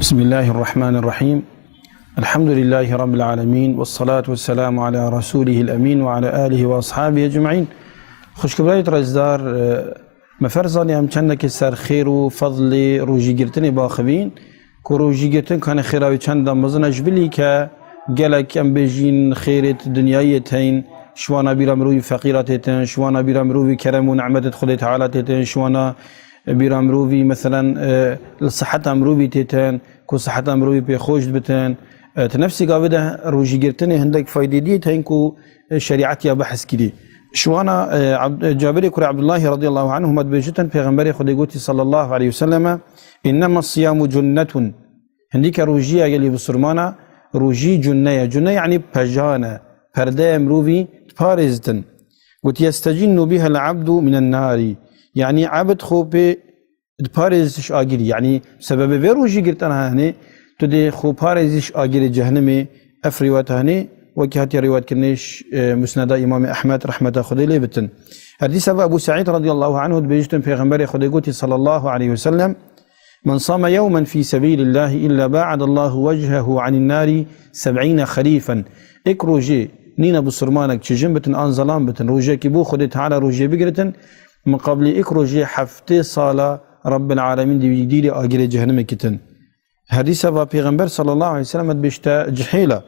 بسم الله الرحمن الرحيم. الحمد لله رب العالمين والصلاة والسلام على رسوله الأمين وعلى آله وأصحابه أجمعين. خوشكبرایت رزدار مفرزانی هم چند که سر خیر و فضل روژی گرتن باخبین که روژی گرتن کان خیراوی چند مزنش بلی که گلک ام بجین خیرت دنیای تین شوانا بیرام روی فقیرات تین شوانا بیرام روی کرم و نعمت خود تعالی تین شوانا بیرام روی مثلا صحت امروی تین کو صحت امروی به خوش بتن تنفسی قابده روژی گرتن هندک فایده دی تین کو شریعت یا بحث کردی شوانا جابر كري عبد الله رضي الله عنه مد بيجتن پیغمبر خدا گوتی صلى الله عليه وسلم انما الصيام جنة هنديك روجيه يلي بسرمانا روجي جنة جنة يعني بجانا پرده امروي بارزتن قلت يستجن بها العبد من النار يعني عبد خو به بارزش اجري يعني سبب في روجي قلتنا هني تدي خو بارزش اجري جهنمي افريوتهني وكهاتي رواية كنيش مسند إمام أحمد رحمة خدي ليبتن حديث أبو سعيد رضي الله عنه بيجتن في غنبري خدي قوتي صلى الله عليه وسلم من صام يوما في سبيل الله إلا باعد الله وجهه عن النار 70 خريفا اكروجي نينا بسرمانك تشجن بتن أنزلان بتن روجي كبو خدي تعالى روجي بقرتن من قبل اكروجي حفتي صالة رب العالمين دي ديري آجري جهنم كتن حديث أبو بيغمبر صلى الله عليه وسلم بيشتا جحيلة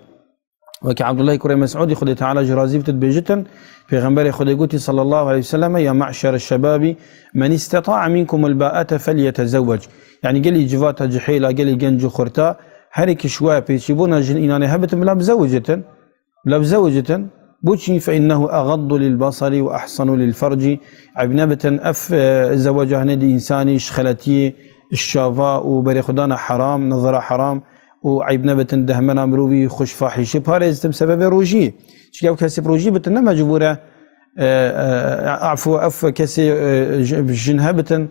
وكي عبد الله كريم مسعود خدي تعالى جرازيف بيجتن في غنبري خدي قوتي صلى الله عليه وسلم يا معشر الشباب من استطاع منكم الباءة فليتزوج يعني قال لي جفاتا جحيلة قال لي جنجو خرتا هريك شوية بيشيبونا جن إناني هبت بلا بزوجة بوشي فإنه أغض للبصر وأحسن للفرج عبنبة أف زوجه ندي إنساني شخلتي الشافاء وبري خدانا حرام نظرة حرام وعيب نبتن دهمنا مروي خوش فاحشة بارزتم سبب روجي شكاو كاسب روجي بتن مجبورة عفو أف كاسي جنهبتن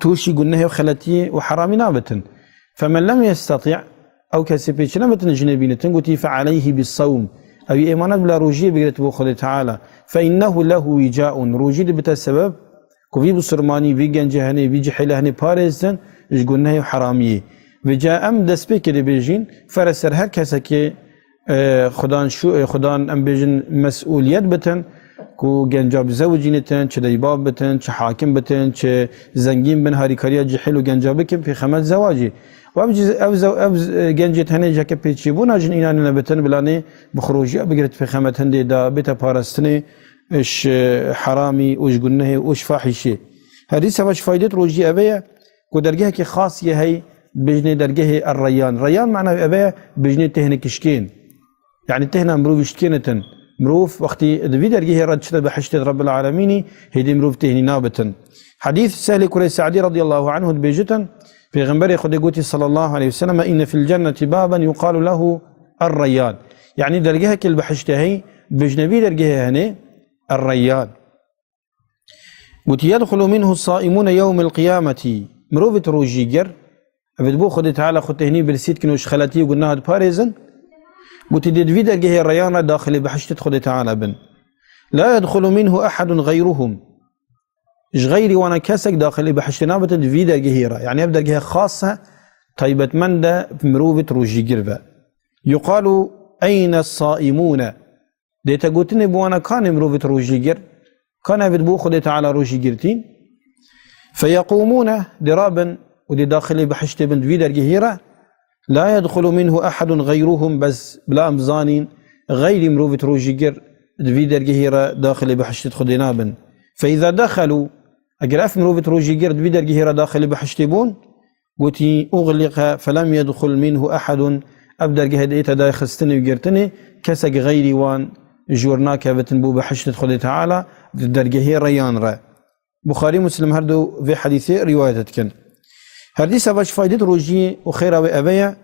توشي قلناه وخلتي وحرامي نابتن فمن لم يستطيع أو كاسب نبتن جنبين تنقتي فعليه بالصوم أو إيمانات بلا روجي بقرت بوخذ تعالى فإنه له وجاء روجي بتا السبب كوفي بسرماني في جنجهني في جحلهني بارزتن إيش قلناه وحرامي وجاء ام دست بکری بیجین فرسر هر کسی که خدان ام بیجین مسئولیت بتن کو گنجاب زوجینتن چه دیباب بتن چه حاکم بتن چه زنگین بن هاریکاریا جحل و گنجاب بکن في خمس زواجی و اب گنجت هنی جاک پیچی بونا جن اینان نبتن بلانی بخروجی بگرت في خمت هندی دا بتا پارستنی اش حرامی اوش گنه اوش فاحشه هذه سبب فایده روجی ابیا کو درگه که خاص یه هی بجنة درجه الريان ريان معناه أباه بجنة تهنة كشكين يعني تهنة مروف شكينة مروف وقتي دبي درجه رد شد بحشت رب العالمين هدي مروف تهني نابة حديث سهل كري سعدي رضي الله عنه بيجتن في غنبري خد قوتي صلى الله عليه وسلم إن في الجنة بابا يقال له الريان يعني درجه كل بحشت هي بجنبي درجه هني الريان يدخل منه الصائمون يوم القيامة مروف روجيجر بدبو خد تعالى خد هني برسيت كنوش خلاتي وقلنا هاد باريزن بتديد في درجه الريان داخل بحشت خد تعالى بن لا يدخل منه احد غيرهم ايش غيري وانا كاسك داخل بحشتنا بتد في درجه يعني يبدا درجه خاصه طيبه من ده مروفه روجي جربا يقال اين الصائمون ديتا قوتني بوانا كان مروفه روجي جر كان بدبو خد تعالى روجي جرتين فيقومون درابا ودي داخلي بحشت بنت في درجه لا يدخل منه احد غيرهم بس بلا امزانين غير مروفة روجيجر في درجه داخلي بحشت خدينابن فاذا دخلوا اجراف مروفة روجيجر في درجه داخلي بحشت بون قلتي اغلق فلم يدخل منه احد ابدا جهديت داخل استني وقرتني كسق غيري وان جورناك بتنبو بحشت خدي تعالى درجه ريان را بخاري مسلم هردو في حديثه روايتك هردي سباش فايدة روجي وخيرا وأبيا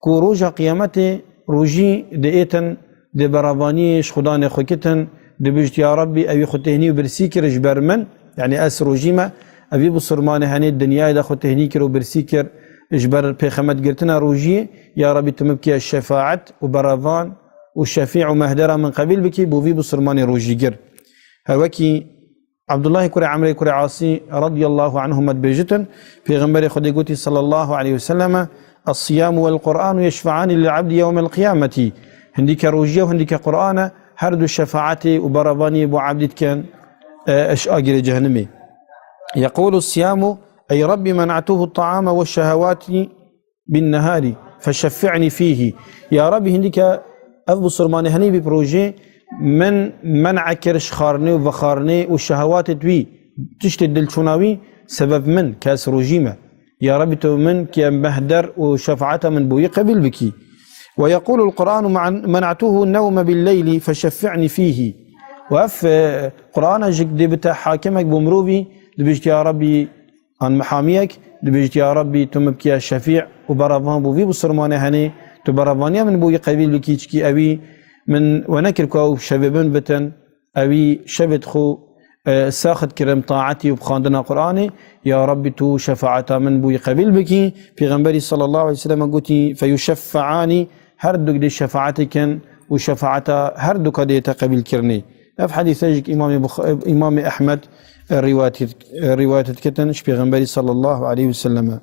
كو روجا قيامته روجي دئتن دي برابانيش خدان خوكتن دي بجت يا ربي أبي خدتهني وبرسيكر جبر من يعني أس روجيما أبي بصرمان هني الدنيا دا خدتهنيكر وبرسيكر جبر بيخمت قرتنا روجي يا ربي تمبكي الشفاعة وبرافان والشفيع ومهدرة من قبيل بكي بوفي بصرمان روجي قر هوكي عبد الله كري عمري كري عاصي رضي الله عنهم بيجتن في غنبري خدي قوتي صلى الله عليه وسلم الصيام والقرآن يشفعان للعبد يوم القيامة. هنديك روجية وهنديك قرآن هردو الشفاعتي وبرباني بو عبد كان أجر جهنمي. يقول الصيام أي ربي منعته الطعام والشهوات بالنهار فشفعني فيه. يا ربي هنديك أفبو صرماني هني ببروجي من منع كرش خارني وبخارني والشهوات توي تشتد الشناوي سبب من كاس روجيمة. يا ربي تو من كي مهدر وشفعته من بوي قبل بكي. ويقول القرآن منعته النوم بالليل فشفعني فيه. وأف قرآن جك دبت حاكمك بمروبي دبجت يا ربي عن محاميك دبجت يا ربي تمبكي يا الشفيع وبربان بوفي بصرمانه هني تبربانيا من بوي قبيل لكيشكي أبي من ونكر كو شبابن بتن أبي شبت خو ساخد كرم طاعتي وبخاندنا قرآني. يا ربي تو شفاعتا من بوي قبيل بكي في غنبري صلى الله عليه وسلم قلتي فيشفعاني هردك دي شفاعتك وشفاعتا هردك دي تقبل كرني. في حديث إمام أحمد رواية كتن پیغمبری صلى الله عليه وسلم.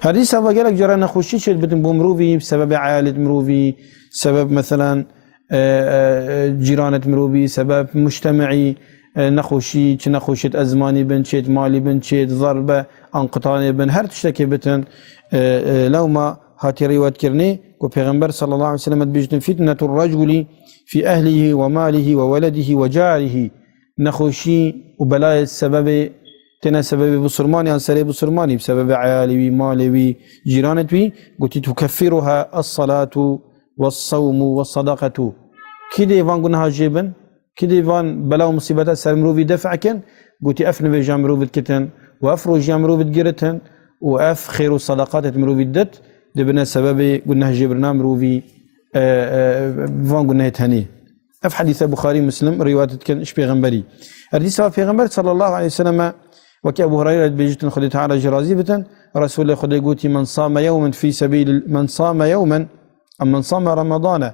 حديث أبا قالك جرى نخوشي شد بتن بمروفي بسبب عائلة مروفي سبب مثلا جيرانة مروفي سبب مجتمعي نخوشي نخوشت أزماني بن شيت مالي بن شيت ضربة انقطاني بن هر تشتكي بتن لو ما هاتي رواية كرني وبيغمبر صلى الله عليه وسلم بيجتن فتنة الرجل في أهله وماله وولده وجاره. نخوشي وبلاء السبب تنا سبب بصرماني عن سري بصرماني بسبب عيالي ومالي وجيرانتي قلت تكفرها الصلاة والصوم والصدقة. كده فان قلناها جيبا كده فان بلاء مصيبة سر مروفي دفعكن قلت أفن بجام مروفي كتن وأفرج جام مروفي جرتن وأف خير الصدقات مروفي دت دبنا سبب قلناها جبرنا مروفي فان قلناها تهني. في حديث البخاري مسلم رواية كان إيش بيغمبري حديث بيغمبر صلى الله عليه وسلم وكي أبو هريرة بيجت خذ تعالى جرازيبة رسول الله خذ يقولي من صام يوما في سبيل من صام يوما أم من صام رمضان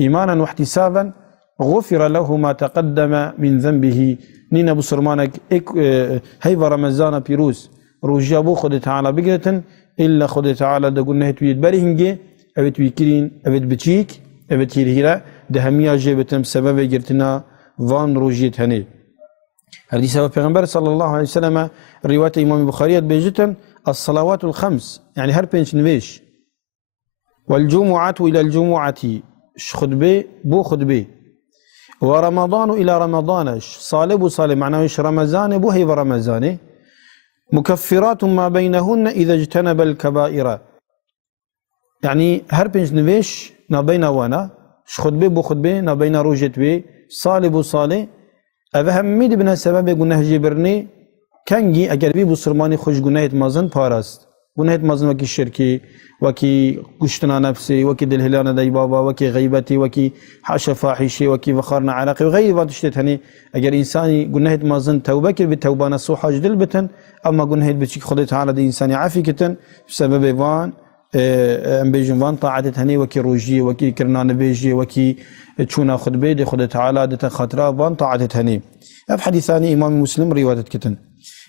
إيمانا واحتسابا غفر له ما تقدم من ذنبه. نينا بصرمانك هيفا رمضان بيروس رجابو خذ تعالى بقرة إلا خذ تعالى دا قلنا هتويد بريهنجي أبت ويكرين أبت بتشيك أبت هيرهيرا دهمية جيبتم سبب جرتنا فان روجيت هني. حديث البيغمبر صلى الله عليه وسلم رواية إمام البخاري بيجتن الصلوات الخمس يعني هر بينش نويش والجمعة إلى الجمعة خطبة بو خطبة ورمضان إلى رمضان صالب وصالب معناه رمضان بو هي رمضان مكفرات ما بينهن إذا اجتنب الكبائر. يعني هر بينش نويش نبين وانا خطبه بو خطبه نبين روجت بي صالب وصالي أفهميد بنا سبب گناه جبرني كنجي اگر بي بسرماني خوش گناهت مازن پاراست گناهت مازن وكي شركي وكي قشتنا نفسي وكي دلهلانة داي بابا وكي غيبتي وكي حاشا فاحشي وكي فخارنا علاقي وغير باتشتت هني اگر انساني گناهت مازن توبه كر بالتوبة نصوحة جدل بتن اما گناهت بچيك خدت تعالى دي انساني عافي كتن بسبب وان ام بيجن وان طاعت هني وكي روجي وكي كرنان بيجي وكي تشونا خطبه دي خدت تعالى دت خاطرا وان طاعت هني. في حديث ثاني امام مسلم روايه كتن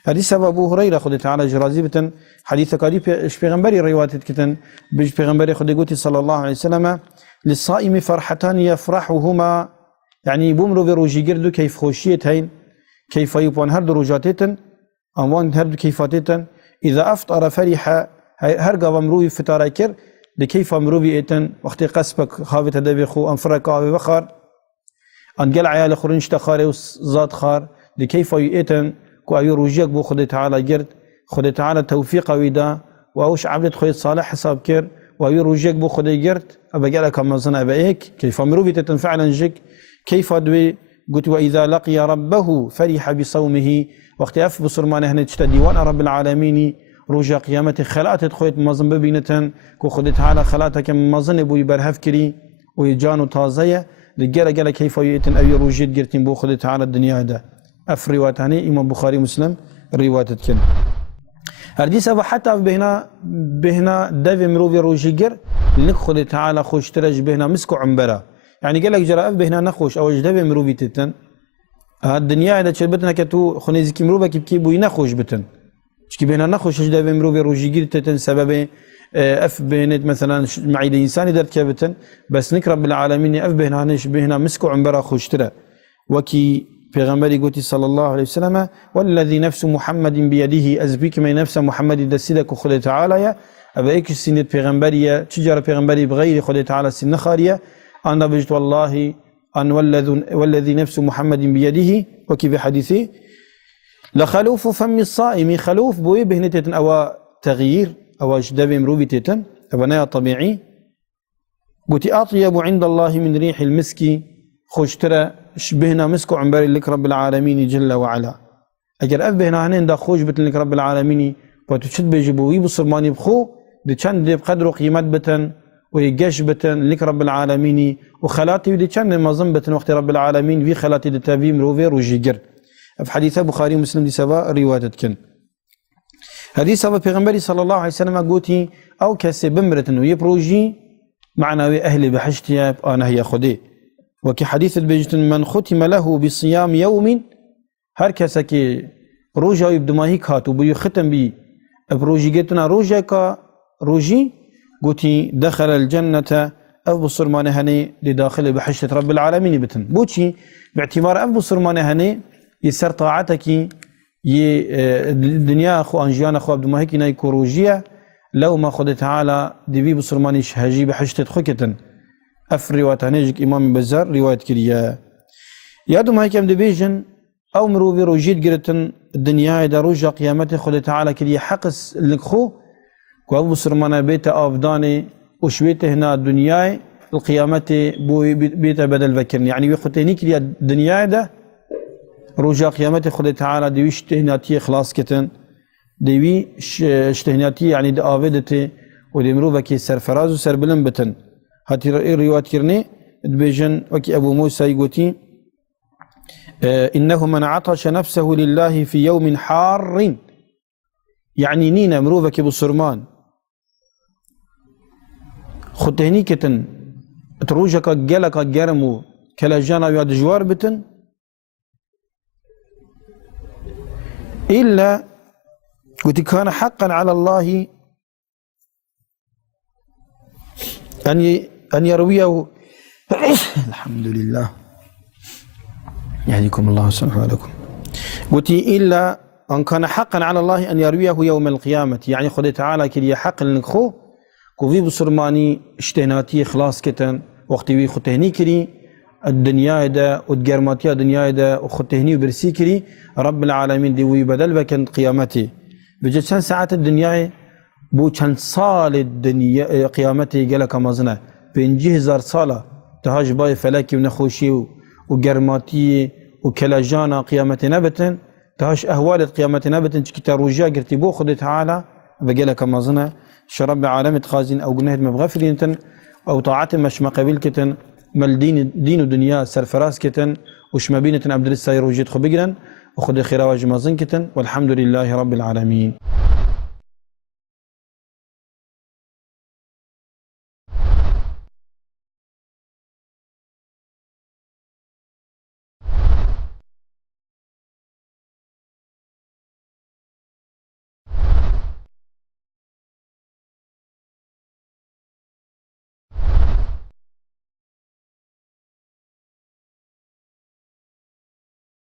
حديث ابو هريره خدت تعالى جرازيبه حديث قريب پیغمبري روايه كتن بيج پیغمبري خدي قوتي صلى الله عليه وسلم للصائم فرحتان يفرحهما يعني بومرو بروجي جردو كيف خوشيت هين كيف يبون هر درجاتتن اموان هر كيفاتتن اذا افطر فرح هرقا ومروي فتارا كر لكيف مروي ايتن وقت قسبك خافت هدبي خو انفرك او بخار ان قال عيال خرنش تخاري وزاد خار لكيف ايتن كو اي روجيك بو خد تعالى جرد خد تعالى توفيق ويدا واوش عبد خويت صالح حساب كر واي روجيك بو خد جرد ابا قال لك ما زنا بايك كيف مروي تتن فعلا جك كيف دوي قلت واذا لقي ربه فرح بصومه وقت اف بصرمان هنا ديوان رب العالمين روجا قيامت خلاتت خويت مازن ببينتن كو خدت على خلاتك مازن بو يبرهف كري ويجانو تازيه لقال قال كيف يتن اي روجيت جرتين بو خدت على الدنيا ده اف روايتاني امام بخاري مسلم روايتت كن حديث حتى بهنا دافي مروفي روجيجر لك خدت على خوش ترج بهنا مسكو عنبره يعني قال لك جرا بهنا نخوش او دافي مروفي تتن الدنيا ده شربتنا كتو خنيزكي مروبك بكي بو ينخوش بتن شكي بهنا نخوش جدا بمرو بروجي جيرتن سبب اف بهنت مثلا معيد انساني درت كابتن بس نك رب العالمين اف بهنا نش بهنا مسكو عمبرا خوشترا وكي پیغمبري قوتي صلى الله عليه وسلم والذي نفس محمد بيده ازبيك من نفس محمد دسيدك خد تعالى يا ابيك سنه پیغمبري تجار پیغمبري بغير خد تعالى سن خاريه انا بجت والله ان والذي نفس محمد بيده وكي بحديثه لخلوف فم الصائم خلوف بوي بهنتن او تغيير او اجدب مروبتتن ابناء طبيعي قلت اطيب عند الله من ريح المسك خوشترى شبهنا مسكو عنبر لك رب العالمين جل وعلا اجر اف بهنا هنين دا خوش بتن لك رب العالمين وتشد بجبوي بصرماني بخو دي كان دي بقدر قيمت بتن ويقش بتن لك رب العالمين وخلاتي دي كان مظن بتن وقت رب العالمين في خلاتي دي تابي مروفي وجيجر في حديث بخاري ومسلم دي سبا رواية كن حديث سبا پیغمبري صلى الله عليه وسلم قوتي او كسي بمرتن ويبروجي معنوي اهل بحشتيا انا هي خدي وكي حديث البيجتن من ختم له بصيام يوم هر كسا كي روجا يبدماهي كاتو بيو ختم بي بروجي جتنا روجا كا روجي قوتي دخل الجنة أو بصرمان هني لداخل بحشة رب العالمين بتن بوتشي باعتبار أو بصرمان هني يسر طاعتك الدنيا أخو أنجيان أخو عبد المهيك ناي كوروجيا لو ما خد تعالى دبي بصرماني شهجي بحشة خكتن أف رواية هنيجك إمام بزار رواية كريا يادو مهيك أم دبيجن أو مروفي روجيت قرتن الدنيا إذا رجع قيامته خد تعالى كريا حقس لكخو كوابو بصرمانا بيتا أفداني وشويته هنا الدنيا القيامة بيتا بدل فكرني يعني ويخوتيني كريا الدنيا ده رجع قيامته خد تعالى ديوي اشتهناتي خلاص كتن ديوي اشتهناتي يعني دا آفدته ودي مروفكي سرفراز وسربلن بتن هاتي روايات كرني دبيجن وكي أبو موسى يقولي إنه من عطش نفسه لله في يوم حار يعني نينا مروفك بصرمان خدتهني كتن تروجك جلك جرمو كلا جانا ياد جوار بتن إلا قلت كان حقا على الله أن يرويه الحمد لله يهديكم الله ويصلح لكم قلت إلا أن كان حقا على الله أن يرويه يوم القيامة يعني خد تعالى كلي حق لنخو كوفي بصرماني اشتهناتي خلاص كتن وقت وي خدتهني كري الدنيا دا وتجرماتيا الدنيا دا وخدتهني وبرسي كري رب العالمين دي ويبدل بكن قيامتي بجد شان ساعات الدنيا بو كان صال الدنيا قيامتي قالك مازنا بنجي هزار صالة تهاج باي فلاكي ونخوشي وجرماتي وكلاجانا قيامتي نبتن تهاش أهوال قيامة نبتن كتا رجاء قرتي بو خد تعالى بقالك مازنا شرب عالم خازن أو قنهد مبغفرين أو طاعت مش مقابل كتن مال دين ودنيا سرفراس كتن وش مبينة عبد الساير وجيت خبقنا وخد خيرا واجمازن كتن والحمد لله رب العالمين.